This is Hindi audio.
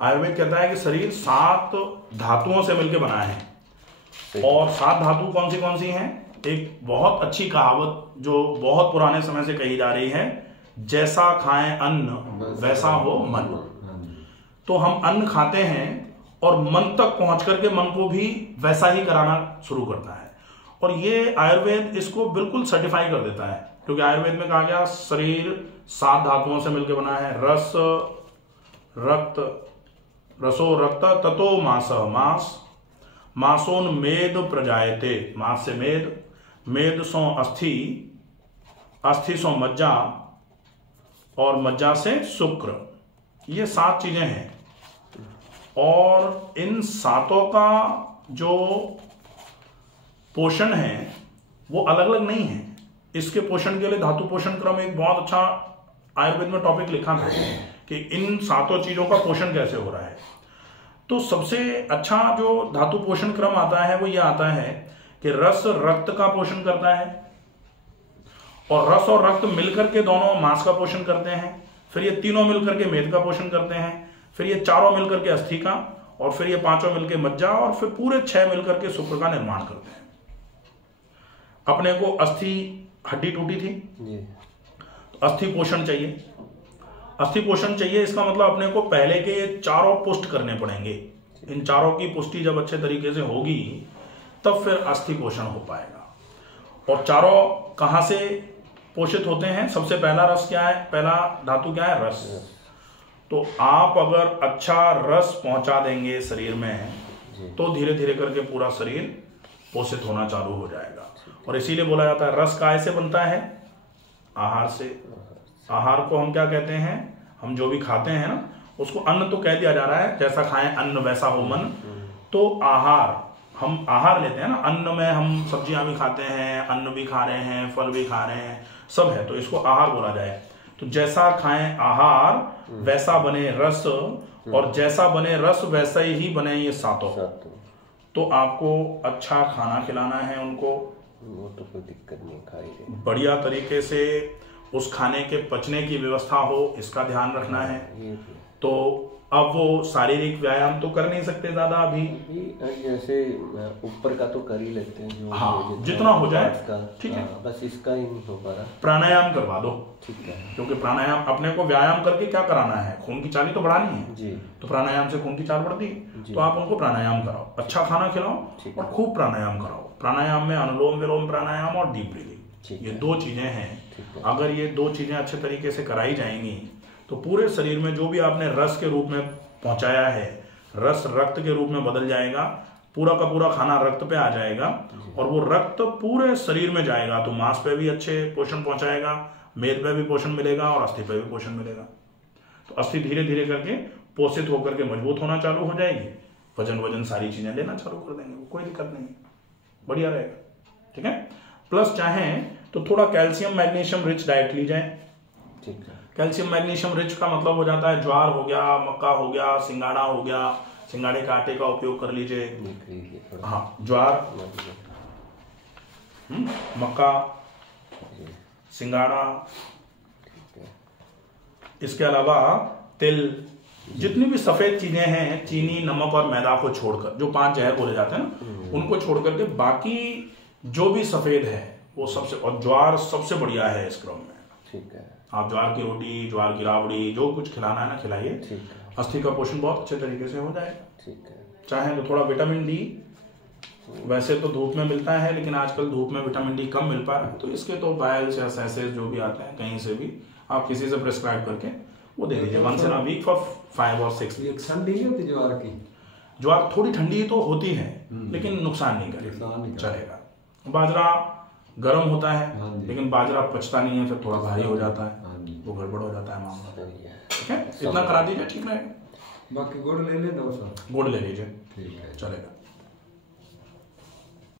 आयुर्वेद कहता है कि शरीर 7 धातुओं से मिलकर बना है। और 7 धातु कौन सी हैं? एक बहुत अच्छी कहावत जो बहुत पुराने समय से कही जा रही है, जैसा खाएं अन्न वैसा हो मन। तो हम अन्न खाते हैं और मन तक पहुंच करके मन को भी वैसा ही कराना शुरू करता है। और ये आयुर्वेद इसको बिल्कुल सर्टिफाई कर देता है, क्योंकि आयुर्वेद में कहा गया शरीर 7 धातुओं से मिलकर बना है। रस रक्त, रसो रक्त ततो मास, मास मासोन मेद प्रजायते, मास से मेद, मेद सो अस्थि, अस्थि सो मज्जा और मज्जा से शुक्र। ये 7 चीजें हैं और इन 7 का जो पोषण है वो अलग अलग नहीं है। इसके पोषण के लिए धातु पोषण क्रम एक बहुत अच्छा आयुर्वेद में टॉपिक लिखा था कि इन 7 चीजों का पोषण कैसे हो रहा है। तो सबसे अच्छा जो धातु पोषण क्रम आता है वो ये आता है कि रस रक्त का पोषण करता है, और रस और रक्त मिलकर के दोनों मांस का पोषण करते हैं, फिर ये तीनों मिलकर के मेद का पोषण करते हैं, फिर ये चारों मिलकर के अस्थि का, और फिर ये 5 मिलकर मज्जा, और फिर पूरे 6 मिलकर के शुक्र का निर्माण करते हैं। अपने को अस्थि हड्डी टूटी थी तो अस्थि पोषण चाहिए, अस्थि पोषण चाहिए। इसका मतलब अपने को पहले के ये चारों पुष्ट करने पड़ेंगे। इन चारों की पुष्टि जब अच्छे तरीके से होगी तब फिर अस्थि पोषण हो पाएगा। और चारों कहां से पोषित होते हैं? सबसे पहला रस क्या है, पहला धातु क्या है? रस। तो आप अगर अच्छा रस पहुंचा देंगे शरीर में तो धीरे धीरे करके पूरा शरीर पोषित होना चालू हो जाएगा। और इसीलिए बोला जाता है रस काय से बनता है? आहार से। आहार को हम क्या कहते हैं? हम जो भी खाते हैं ना उसको अन्न तो कह दिया जा रहा है, जैसा खाएं अन्न वैसा हो मन। तो आहार, हम आहार लेते हैं ना, अन्न में हम सब्जियां भी खाते हैं, अन्न भी खा रहे हैं, फल भी खा रहे हैं, सब है, तो इसको आहार बोला जाए। तो जैसा खाएं आहार वैसा बने रस, और जैसा बने रस वैसा ही बने ये 7। तो आपको अच्छा खाना खिलाना है उनको, वो तो कोई दिक्कत नहीं, खाएंगे बढ़िया तरीके से उस खाने के पचने की व्यवस्था हो, इसका ध्यान रखना है। तो अब वो शारीरिक व्यायाम तो कर नहीं सकते ज्यादा अभी, जैसे ऊपर का तो कर ही लेते हैं जो, हाँ जितना हो जाए, ठीक है, बस इसका ही नहीं हो पा रहा। प्राणायाम करवा दो, ठीक है, क्योंकि प्राणायाम अपने को व्यायाम करके क्या कराना है? खून की चाली तो बढ़ानी है जी। तो प्राणायाम से खून की चाल बढ़ती है, तो आप उनको प्राणायाम कराओ, अच्छा खाना खिलाओ और खूब प्राणायाम कराओ। प्राणायाम में अनुलोम विलोम प्राणायाम और डीप ब्रीदिंग, ये 2 चीजें हैं। अगर ये 2 चीजें अच्छे तरीके से कराई जाएंगी तो पूरे शरीर में जो भी आपने रस के रूप में पहुंचाया है, रस रक्त के रूप में बदल जाएगा, पूरा का पूरा खाना रक्त पे आ जाएगा, और वो रक्त पूरे शरीर में जाएगा तो मांस पे भी अच्छे पोषण पहुंचाएगा, मेद पे भी पोषण मिलेगा और अस्थि पे भी पोषण मिलेगा। तो अस्थि धीरे धीरे करके पोषित होकर के मजबूत होना चालू हो जाएगी, वजन सारी चीजें लेना चालू कर देंगे, कोई दिक्कत नहीं, बढ़िया रहेगा। ठीक है, प्लस चाहें तो थोड़ा कैल्शियम मैग्नीशियम रिच डाइट ली जाए। ठीक है, कैल्शियम मैग्नीशियम रिच का मतलब हो जाता है ज्वार हो गया, मक्का हो गया, सिंगाड़ा हो गया, सिंगाड़े के आटे का उपयोग कर लीजिए। हाँ, ज्वार, मक्का, सिंगाड़ा, इसके अलावा तिल, जितनी भी सफेद चीजें हैं, चीनी नमक और मैदा को छोड़कर, जो 5 जहर बोले जाते हैं ना, उनको छोड़ करके बाकी जो भी सफेद है वो सबसे, और ज्वार सबसे बढ़िया है इस क्रम में। ठीक है, आप ज्वार की रोटी, ज्वार की राबड़ी, जो कुछ खिलाना है ना खिलाइए, अस्थि का पोषण बहुत अच्छे तरीके से हो जाएगा। ठीक है, चाहे तो थोड़ा विटामिन डी, वैसे तो धूप में मिलता है लेकिन आजकल धूप में विटामिन डी कम मिल पा रहा है, तो इसके तो बायल्स या सैसेज जो भी आते हैं कहीं से भी आप किसी से प्रिस्क्राइब करके वो दे दीजिए, 1 वीक फॉर 5 और 6 वीक्स। ठंडी नहीं होती ज्वार की? ज्वार थोड़ी ठंडी तो होती है लेकिन नुकसान नहीं करेगी, चलेगा। बाजरा गर्म होता है लेकिन बाजरा पचता नहीं है, फिर थोड़ा भारी हो जाता है, वो गड़बड़ हो जाता है मामला। ठीक है, इतना करा दीजिए, ठीक रहेगा। बाकी गुड़ ले लेना, गुड़ ले लीजिए, ठीक है, चलेगा।